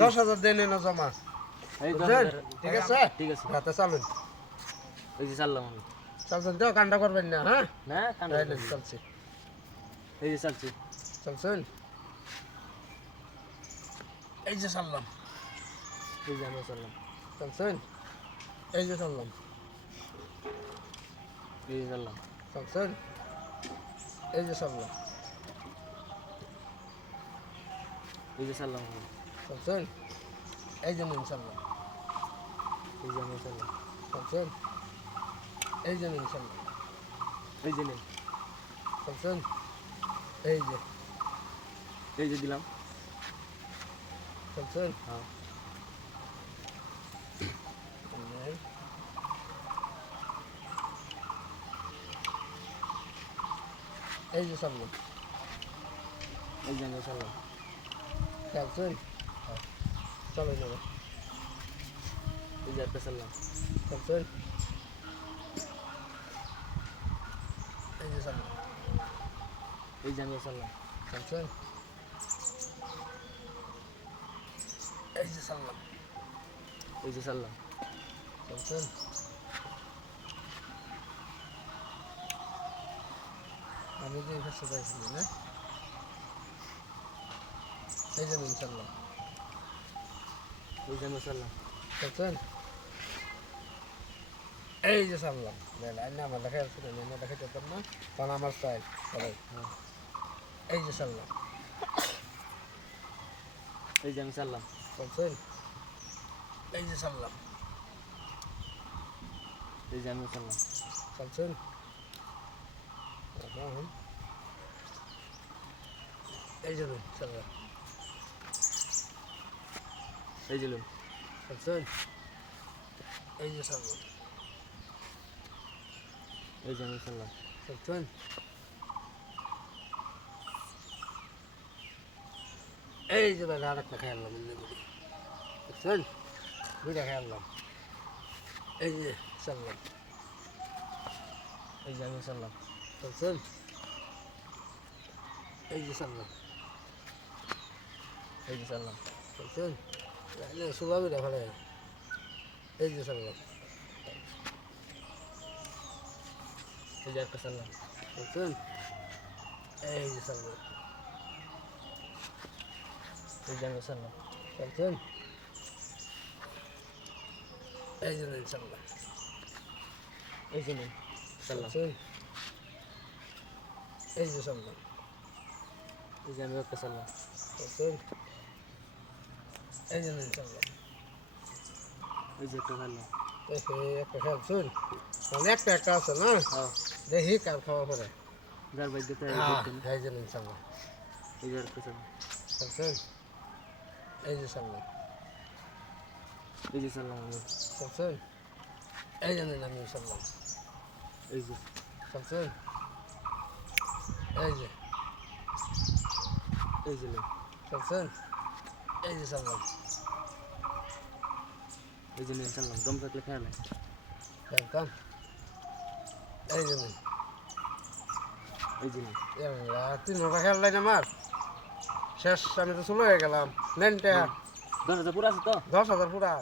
দশ হাজার দেন না জমা? ঠিক আছে? ঠিক আছে। রাতে চালুন। এই যে চাললাম আমি। চলছেন তো? কান্ডা করবেন না হ্যাঁ? না রাইলেন, চলছে। এই যে চালছি। চলছেন? এই যে চাললাম। এই যে আমি চাললাম। চলছেন? এই যে চাললাম। এই যে চাললাম। চলছেন? এই যে চাললাম। এই যে চাললাম। চলছেন এই যে নিন চাললাম এই যে আমি চাললাম চলছেন এই যে নিন চাললাম এই যে নেই চলছেন এই যে এই যে দিলাম চলছেন হ্যাঁ এই। যে চাললাম এই যে আমি চাললাম চলছেন চলো যাব এই একটা চাললাম চলছেন এই যে চাললাম এই যে আমি চাললাম চলছেন এই যে চাললাম এই যে চাললাম চলছেন আমি যে ভাষা পাইছিলি না? এই যে ইনশাল্লাহ এই আমি চাললাম চলছেন এই যে সামলাম আইনা আমার দেখা যাচ্ছে না আমি দেখা যেতাম না কারণ আমার স্টাইল এই যে সামলাম এই যে আমি চাললাম চলছেন এই যে সামলাম এই যে আমি চাললাম চলছেন এই যে সামলাম এই যে লুন। চলছেন এই যে সামলাম এই যে আমি চাললাম চলছেন এই যে দাদা আরেকটা খেয়ালাম বুঝছেন দুইটা খেয়ালাম এই যে সামলাম এই যে আমি চাললাম চলছেন এই যে সামলাম এই যে চাললাম চলছেন সুভাবি দেখা এই যে সামলাম এই যে একটা চাললাম চলছেন এই যে সামলাম এই যে আমি চাললাম চলছেন এই যে সামলাম এই যে চাললাম এই যে সামলাম এই যে আমি একটা চাললাম চলছেন এই যে এই যে একটা চাললাম দেখে একটা খেলছেন মানে একটা একটা আছে না? হ্যাঁ। দেখি কার খাওয়া পরে। যার বাইক দিতে এই যে সামলাম এই যে একটা চলছেন এই যে সামলাম এই যে চাললাম আমি চলছেন এই যে আমি সামলাম এই যে। চলছেন এই যে। এই যে নিন চলছেন এই যে সামলাম এই যে নিন চাললাম দম থাকলে খেয়াল খেলতাম এই যে নেই এই যে নিন এল্লা তিন ঘণ্টা খেললাই আমার? শেষ আমি তো চলে হয়ে গেলাম। নেন টাকা দশ হাজার পুরা আছে তো? দশ হাজার পুরা।